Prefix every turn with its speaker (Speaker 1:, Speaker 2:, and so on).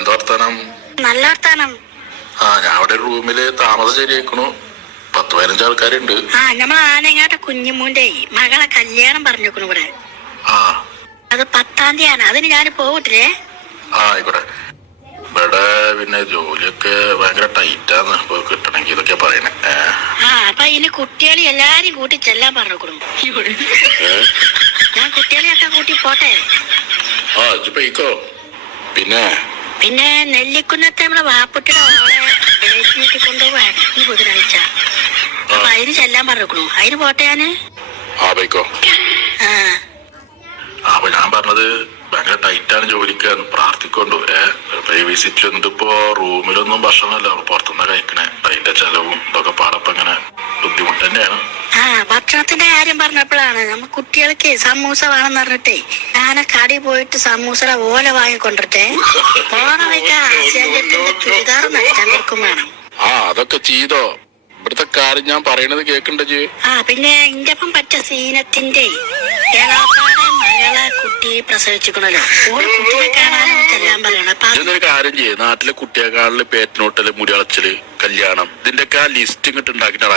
Speaker 1: എന്താ വർത്താനം
Speaker 2: നല്ല വർത്താനം.
Speaker 1: ആ ഞാൻ അവിടെ റൂമിൽ താമസം ശരിയാക്കണു. പത്ത് പതിനഞ്ച് ആൾക്കാരുണ്ട്.
Speaker 2: ആ നമ്മൾ ആനങ്ങാട്ടെ കുഞ്ഞുമൂന്റെ മകളെ കല്യാണം പറഞ്ഞേക്കണു ഇവിടെ.
Speaker 1: ആ.
Speaker 2: അത് പത്താം തീയതിയാണ്. അതിന് ഞാൻ പോകട്ടില്ലേ
Speaker 1: ആ ആയിക്കോട്ടെ. ഇവിടെ പിന്നെ ജോലിയൊക്കെ ഭയങ്കര ടൈറ്റാന്ന് ഇപ്പൊ കിട്ടണമെങ്കിൽ ഇതൊക്കെ പറയണേ?
Speaker 2: ആ അപ്പൊ ഇനി കുട്ടികളെ എല്ലാരും കൂട്ടി ചെല്ലാൻ പറഞ്ഞേക്കണു? ഞാൻ കുട്ടികളെയൊക്കെ കൂട്ടി പോട്ടെ.
Speaker 1: ആ ഇജ്ജ് പോയിക്കോ. പിന്നെ
Speaker 2: പിന്നെ നെല്ലിക്കുന്നത്തെ നമ്മളെ വാപ്പുട്ടിയുടെ ഓളെ കൊണ്ടുപോകാൻ കൊണ്ടുപോവാണ് ഈ ബുധനാഴ്ച. അപ്പൊ അതിന് ചെല്ലാൻ പറഞ്ഞു അതിന് പോട്ടെ ഞാൻ?
Speaker 1: ആ പോയിക്കോ.
Speaker 2: ആ.
Speaker 1: അപ്പൊ ഞാൻ പറഞ്ഞത് ഭയങ്കര ടൈറ്റാണ് ജോലിക്ക് പ്രാർത്ഥിക്കൊണ്ടു. വിസിറ്റ് വന്നിട്ടിപ്പോ റൂമിലൊന്നും ഭക്ഷണമല്ല. പുറത്തുനിന്ന് കഴിക്കണേ. അതിന്റെ ചെലവും ഇതൊക്കെ പാടപ്പങ്ങനെ ബുദ്ധിമുട്ട് തന്നെയാണ്.
Speaker 2: ആ ഭക്ഷണത്തിന്റെ കാര്യം പറഞ്ഞപ്പോഴാണ് നമ്മ കുട്ടികൾക്ക് സമൂസ വേണമെന്ന് പറഞ്ഞിട്ടേ. ഞാൻ കടി പോയിട്ട് സമൂസയുടെ ഓല വാങ്ങിക്കൊണ്ടിട്ടെ പോണ വയ്ക്ക ആശയത്തിന്റെ ചുരിദാർ നച്ചാൻ വേണം.
Speaker 1: ആ അതൊക്കെ ചെയ്തോ. ഇവിടുത്തെ കാര്യം ഞാൻ പറയണത് കേക്കണ്ട
Speaker 2: ആ പിന്നെ ഇന്റെ ഒപ്പം പറ്റ സീനത്തിന്റെ കുട്ടി പ്രസവിച്ചിക്കണല്ലോ കുട്ടിയെ കാണാനും ചെല്ലാൻ പറയണം.
Speaker 1: ഇതൊരു കാര്യം ചെയ്യേ. നാട്ടിലെ കുട്ടിയെക്കാളിൽ പേറ്റനോട്ടൽ മുടിയളച്ചൽ കല്യാണം. ഇതിന്റെ ഒക്കെ ആ ലിസ്റ്റ് ഇങ്ങോട്ട് ഉണ്ടാക്കിട്ടാ